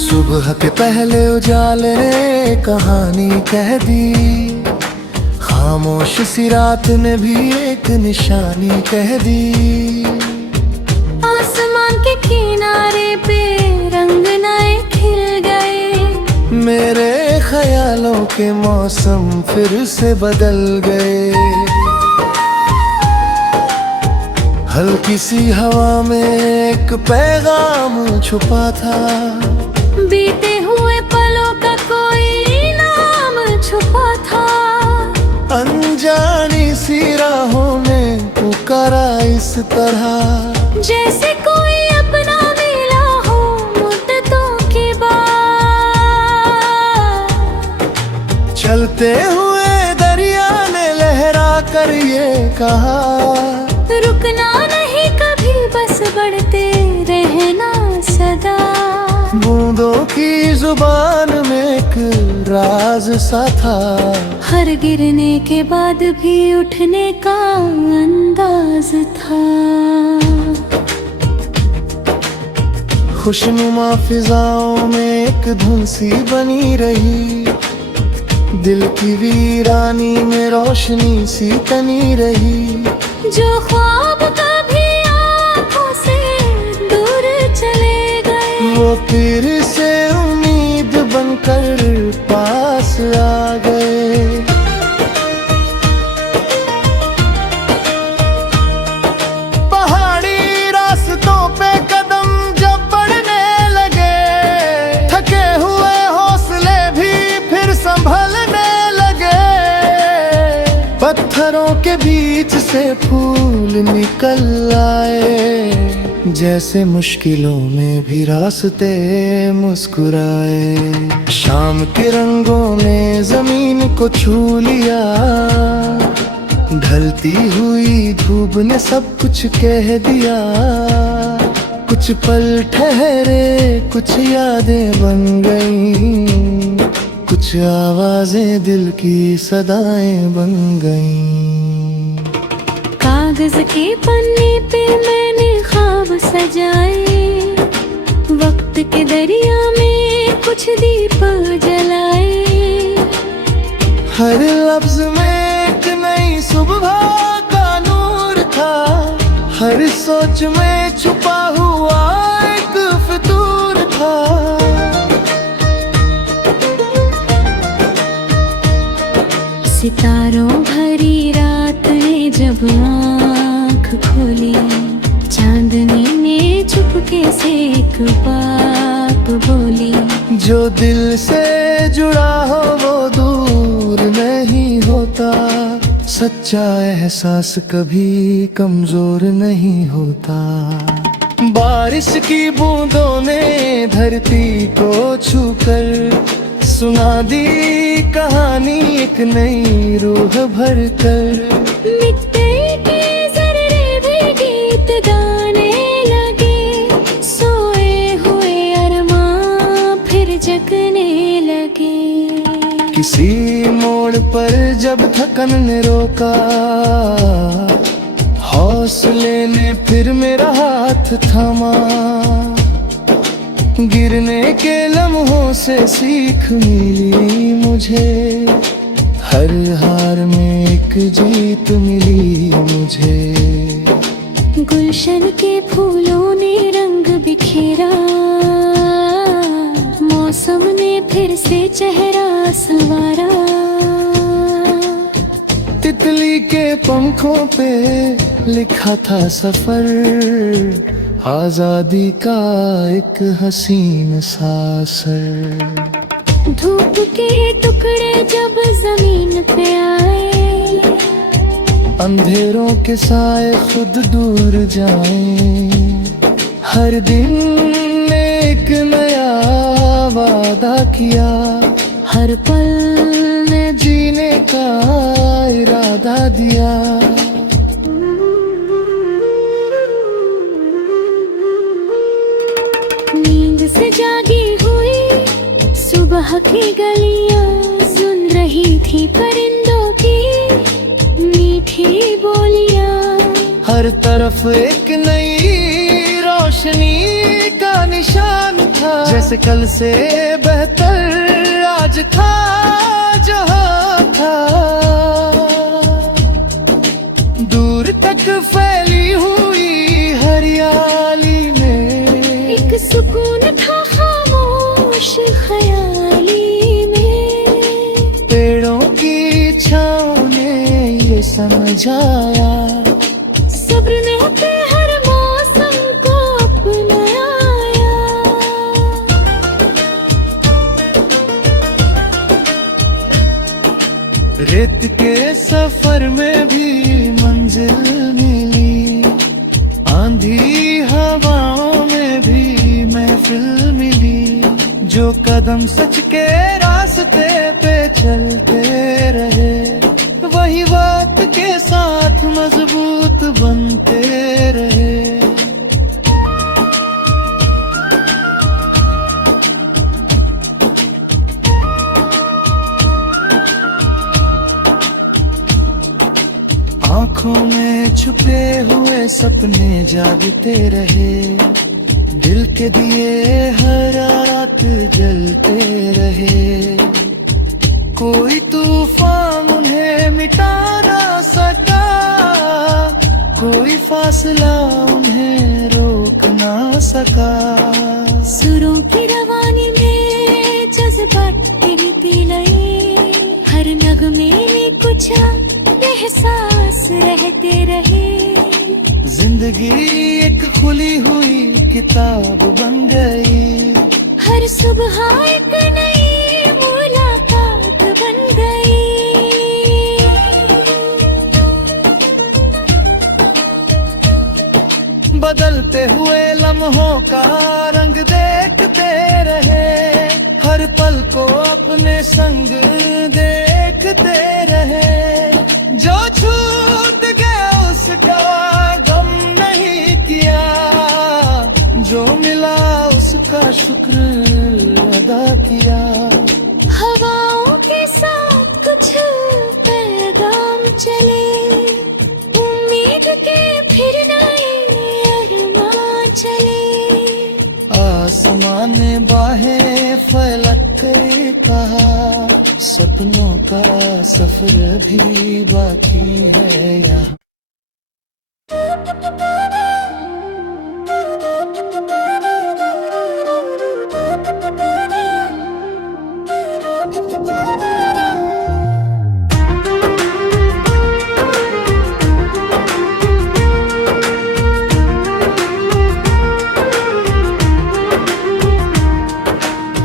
सुबह के पहले उजाले ने कहानी कह दी, खामोश सी रात ने भी एक निशानी कह दी। आसमान के किनारे पे रंग नए खिल गए, मेरे ख्यालों के मौसम फिर से बदल गए। हल्की सी हवा में एक पैगाम छुपा था, बीते हुए पलों का कोई नाम छुपा था। अनजानी सी राहों ने पुकारा इस तरह, जैसे कोई अपना मिला हो मुद्दतों के बाद। चलते हुए दरिया ने लहरा कर ये कहा, रुकना नहीं कभी, बस बढ़ते रहना सदा। बूंदों की जुबान में एक राज सा था, हर गिरने के बाद भी उठने का अंदाज था। खुशनुमा फिजाओं में एक धुन सी बनी रही, दिल की वीरानी में रोशनी सी तनी रही। जो ख्वाब कभी आँखों से दूर चले गए, वो फिर से उम्मीद बनकर पास आ गए। पहाड़ी रास्तों पे कदम जब बढ़ने लगे, थके हुए हौसले भी फिर संभलने लगे। पत्थरों के बीच से फूल निकल आए, जैसे मुश्किलों में भी रास्ते मुस्कुराए। शाम के रंगों ने जमीन को छू लिया, ढलती हुई धूप ने सब कुछ कह दिया। कुछ पल ठहरे, कुछ यादें बन गईं, कुछ आवाजें दिल की सदाएं बन गईं। कागज के पन्ने पे मैंने ख्वाब सजाए, वक्त के दरिया में कुछ दीप जलाए। हर लफ्ज में एक नई सुबह का नूर था, हर सोच में छुपा हुआ एक फितूर था। सितारों भरी रात ने जब आँख खोली, चांदनी ने चुपके से एक बात बोली। जो दिल से जुड़ा हो वो दूर नहीं होता, सच्चा एहसास कभी कमजोर नहीं होता। बारिश की बूंदों ने धरती को छूकर सुना दी कहानी एक नई रूह भरकर। मिट्टी के जर्रे भी गीत गाने लगे, सोए हुए अरमां फिर जगने लगे। किसी मोड़ पर जब थकन ने रोका, हौसले ने फिर मेरा हाथ थामा। गिरने के लम्हों से सीख मिली मुझे, हर हार में एक जीत मिली मुझे। गुलशन के फूलों ने रंग बिखेरा, मौसम ने फिर से चेहरा संवारा। तितली के पंखों पे लिखा था सफर, आजादी का एक हसीन सा असर। धूप के टुकड़े जब जमीन पे आए, अंधेरों के साए खुद दूर जाएं। हर दिन एक नया वादा किया, हर पल ने जीने का इरादा दिया। की गलियां सुन रही थी परिंदों की मीठी बोलियां। हर तरफ एक नई रोशनी का निशान था, जैसे कल से बेहतर आज था जहां था। दूर तक फैली हुई हरियाली में एक सुकून था खामोश ख्याली में। पेड़ों की छाँव ने ये समझाया, सब्र ने हर मौसम को अपनाया। रेत के सफर में भी मंजिल मिली, आंधी हवाओं में भी महफिल मिली। जो कदम सच के रास्ते पे चलते रहे, वही वक्त के साथ मजबूत बनते रहे। आँखों में छुपे हुए सपने जागते रहे, दिल के दिए हर रात जलते रहे। कोई तूफान उन्हें मिटा ना सका, कोई फासला उन्हें रोक ना सका। सुरों की रवानी में जज्बात गिरती गए, हर नगमे में कुछ एहसास रहते रहे। जिंदगी एक खुली हुई किताब बन गई, हर सुबह एक नई मुलाकात बन गई। बदलते हुए लम्हों का रंग देखते रहे, हर पल को अपने संग देखते रहे। जो छूट गया उसका गम नहीं किया, जो मिला उसका शुक्र अदा किया। हवाओं के साथ कुछ पैगाम चले, उम्मीद के फिर नए अरमान चले। आसमान ने बाहें फैलक कर कहा, सपनों का सफर भी बाकी है यहाँ।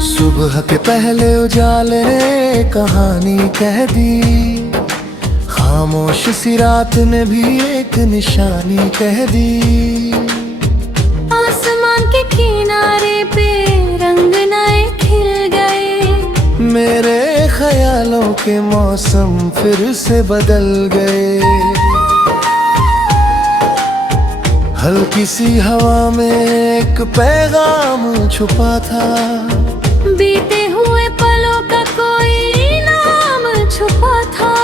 सुबह के पहले उजाले ने कहानी कह दी, खामोश सी रात ने भी एक निशानी कह दी। आसमान के किनारे पे रंग नए खिल गए, मेरे ख्यालों के मौसम फिर से बदल गए। हल्की सी हवा में एक पैगाम छुपा था, बीते हुए पलों का कोई नाम छुपा था।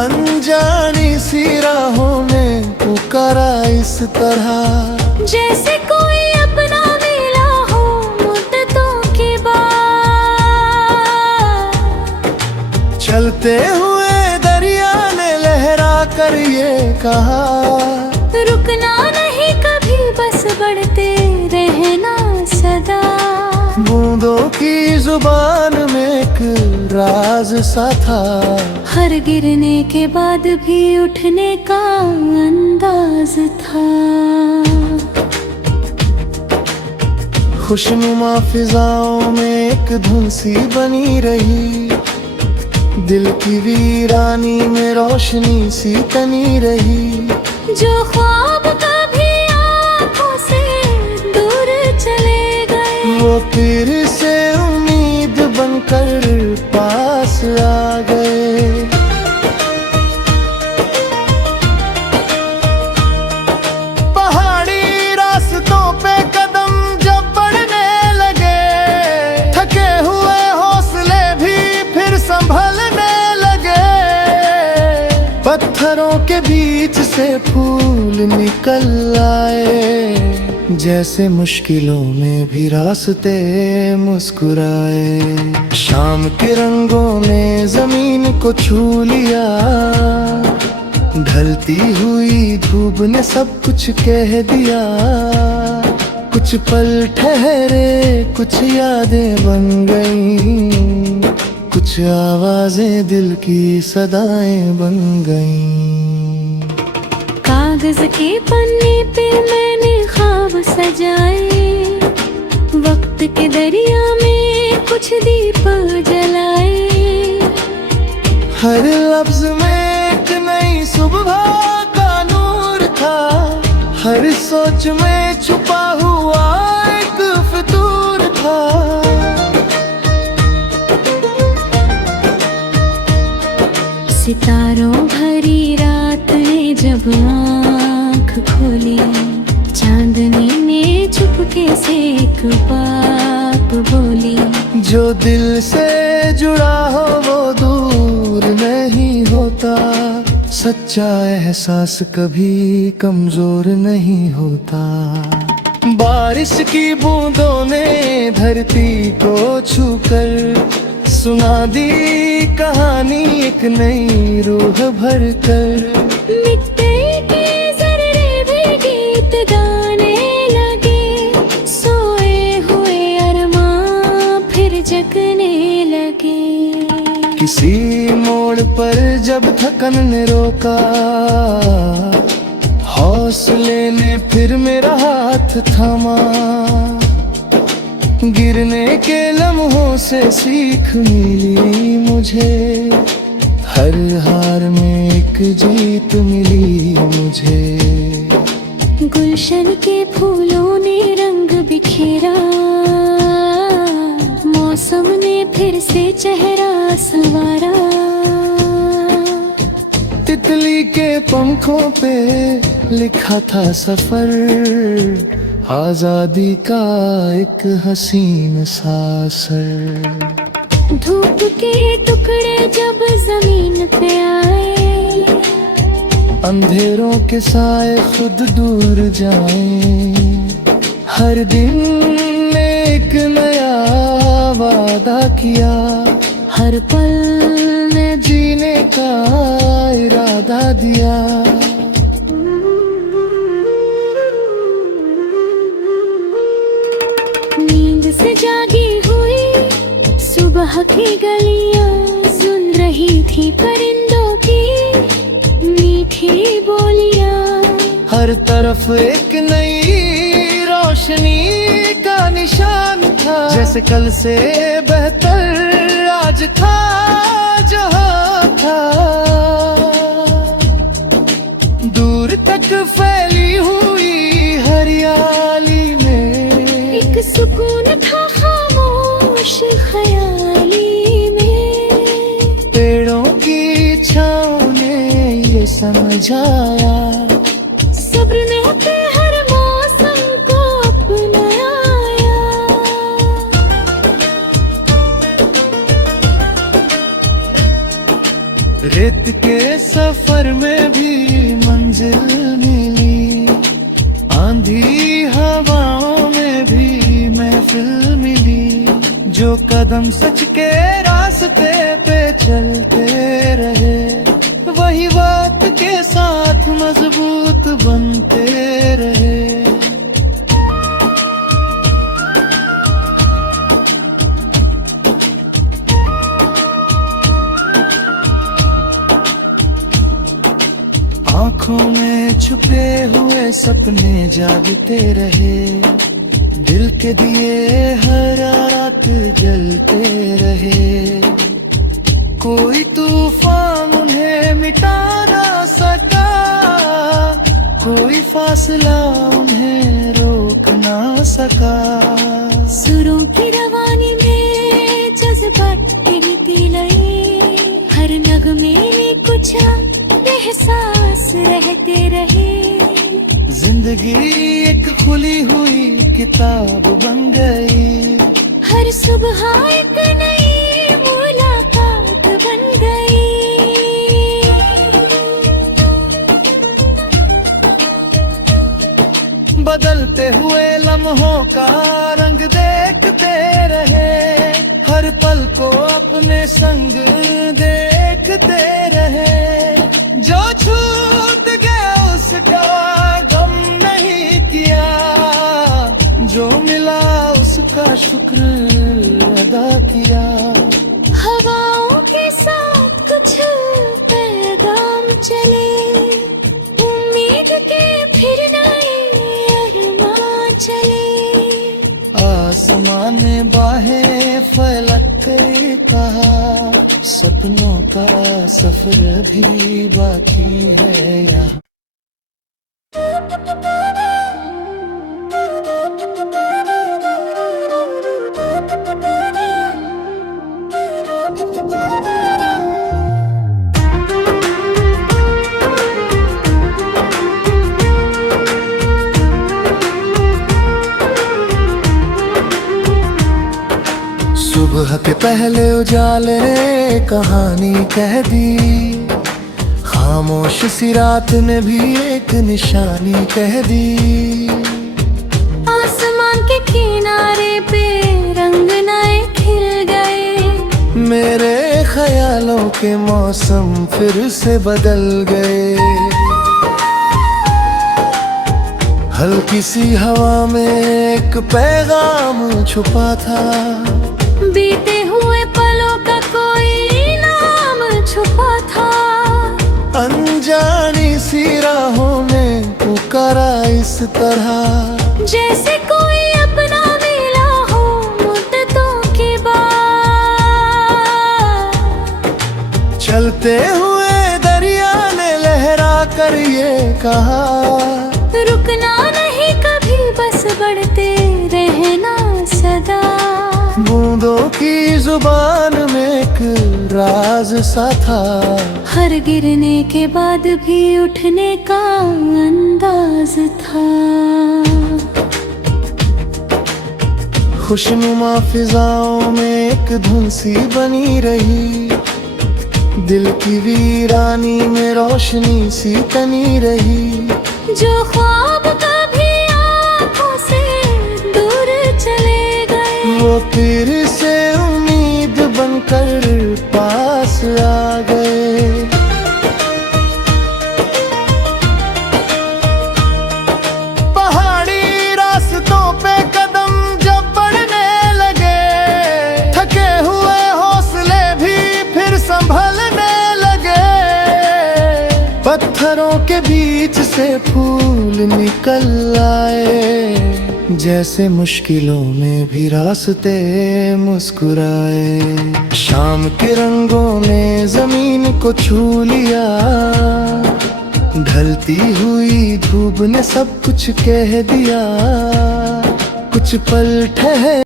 अनजानी सी राहों ने पुकारा इस तरह, जैसे कोई अपना मिला हो मुद्दतों के बाद। चलते हुए दरिया ने लहरा कर ये कहा, रुकना नहीं कभी बस बढ़ते रहना सदा। बूंदों की जुबान में एक राज सा था, हर गिरने के बाद भी उठने का अंदाज था। खुशनुमा फिजाओं में एक धुन सी बनी रही, दिल की वीरानी में रोशनी सी तनी रही। जो ख्वाब कभी आंखों से दूर चले गए, वो फिर से उम्मीद बनकर पास आ गए। पहाड़ी रास्तों पे कदम जब बढ़ने लगे, थके हुए हौसले पत्थरों के बीच से फूल निकल आए, जैसे मुश्किलों में भी रास्ते मुस्कुराए। शाम के रंगों ने जमीन को छू लिया, ढलती हुई धूप ने सब कुछ कह दिया। कुछ पल ठहरे, कुछ यादें बन गईं, कुछ आवाजें दिल की सदाएं बन गईं। कागज के पन्ने पे मैंने ख्वाब सजाए, वक्त के दरिया में कुछ दीप जलाए। हर लफ्ज में एक नई सुबह का नूर था, हर सोच में छुपा हुआ एक फितूर था। सितारों भरी रात ने जब आँख खोली, चांदनी ने चुपके से एक बात बोली। जो दिल से जुड़ा हो वो दूर नहीं होता, सच्चा एहसास कभी कमजोर नहीं होता। बारिश की बूंदों ने धरती को छूकर सुना दी कहानी एक नई रूह भर कर। मिट्टी के जर्रे भी गीत गाने लगे, सोए हुए अरमां फिर जगने लगे। किसी मोड़ पर जब थकन ने रोका, हौसले ने फिर मेरा हाथ थामा। गिरने के लम्हों से सीख मिली मुझे, हर हार में एक जीत मिली मुझे। गुलशन के फूलों ने रंग बिखेरा, मौसम ने फिर से चेहरा संवारा। तितली के पंखों पे लिखा था सफर, आजादी का एक हसीन सा असर। धूप के टुकड़े जब जमीन पे आए, अंधेरों के साए खुद दूर जाएं। हर दिन ने एक नया वादा किया, हर पल ने जीने का इरादा दिया। नींद से जागी हुई सुबह की गलियां सुन रही थी परिंदों की मीठी बोलियां। हर तरफ एक नई रोशनी का निशान था, जैसे कल से बेहतर आज था जहां था। दूर तक फैली हुई हरियाली में एक सुकून था खामोश ख्याली में। पेड़ों की छाँव ने ये समझाया, सब्र ने अपने हर मौसम को अपनाया। रेत के सफर में भी मंजिल मिली, आंधी हवाओं में भी महफिल मिली। जो कदम सच के रास्ते पे चलते रहे, वही वक्त के साथ मजबूत बनते रहे। आँखों में छुपे हुए सपने जागते रहे, दिल के दिए हर रात जलते रहे। कोई तूफान उन्हें मिटा ना सका, कोई फासला उन्हें रोक ना सका। सुरों की रवानी में जज्बात गिरती लई, हर नगमे में कुछ एहसास रहते रहे। जिंदगी एक खुली हुई किताब बन गई, हर सुबह एक नई मुलाकात बन गई। बदलते हुए लम्हों का रंग देखते रहे, हर पल को अपने संग देखते रहे। जो छूट गया उसका गम नहीं किया, जो मिला उसका शुक्र अदा किया। हवाओं के साथ कुछ पैगाम चले, उम्मीद के फिर नए अरमान चले। आसमान ने बाहें फैलक के कहा, सपनों का सफर भी बाकी है यहाँ। सुबह के पहले उजाले ने कहानी कह दी, खामोश सी रात ने भी एक निशानी कह दी। आसमान के किनारे पे रंग नए खिल गए, मेरे ख्यालों के मौसम फिर से बदल गए। हल्की सी हवा में एक पैगाम छुपा था, बीते हुए पलों का कोई नाम छुपा था। अनजानी सी राहों में पुकारा इस तरह, जैसे कोई अपना मिला हो मुद्दतों के बाद। चलते हुए दरिया ने लहरा कर ये कहा, रुकना नहीं कभी, बस बढ़ते रहना सदा। बूंदों की जुबान में एक राज सा था, हर गिरने के बाद भी उठने का अंदाज था। खुशनुमा फिजाओं में एक धुन सी बनी रही, दिल की वीरानी में रोशनी सी तनी रही। जो ख्वाब कभी आँखों से दूर चले गए, वो फिर से उम्मीद बनकर पास आ गए। पहाड़ी रास्तों पे कदम जब बढ़ने लगे, थके हुए हौसले भी फिर संभलने लगे। पत्थरों के बीच से फूल निकल आए, जैसे मुश्किलों में भी रास्ते मुस्कुराए। शाम के रंगों ने जमीन को छू लिया, ढलती हुई धूप ने सब कुछ कह दिया। कुछ पल ठहर